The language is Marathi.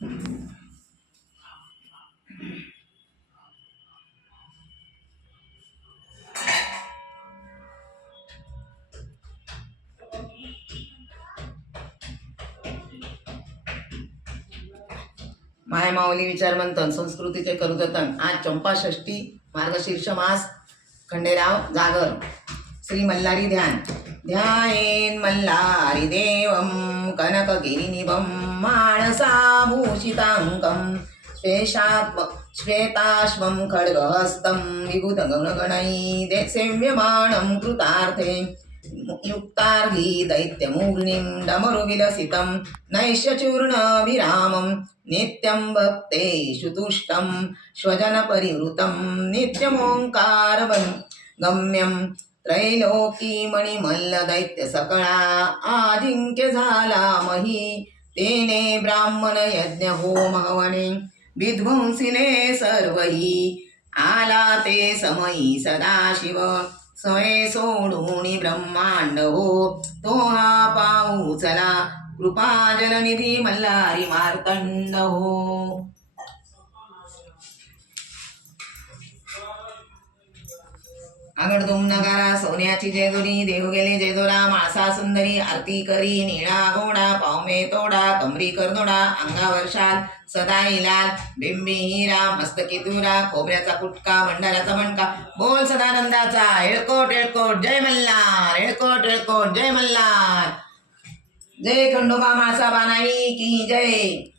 माय माऊली विचार मंथन संस्कृतीचे करुजतन। आज चंपाषष्ठी मार्गशीर्ष मास खंडेराव जागर। श्री मल्लारी ध्यान। ध्यायेन मल्लारी देवं कनकगिरिनिभं मानसाभूषिताङ्कं श्वेताश्वं खड्गहस्तं विभुतगणगणैः सेव्यमानं कृतार्थे युक्तार्घी दैत्यमूर्णिं डमरुविलसितं नैश्यचूर्णविरामं नित्यं भक्तेषु तुष्टं स्वजनपरिवृतं नित्यमोङ्कारगम्यं त्रैलोकीमणिमल्ल दैत्य सकळा आजिंक्य झाला मही तेने ब्राह्मण यज्ञ होम हवने विध्वंसिले सर्वही आला ते समयी सदाशिव स्वये सोडून ब्रह्मांड हो तो हा पाहू चला कृपा जलनिधी मल्हारी मार्तंड हो। आगडदुम नगारा सोन्याची जेजुरी देव गेले जेजोरा माळसा सुंदरी आरती करी निळा घोडा पावमे तोडा कमरी करदोडा अंगावर शाल सदाई लाल बिंबी हिरा मस्तकी तुरा खोबऱ्याचा कुटका भंडाऱ्याचा मणका बोल सदानंदाचा येळकोट येळकोट जय मल्हार येळकोट येळकोट जय मल्हार जय खंडोबा माळसा बानाई की जय।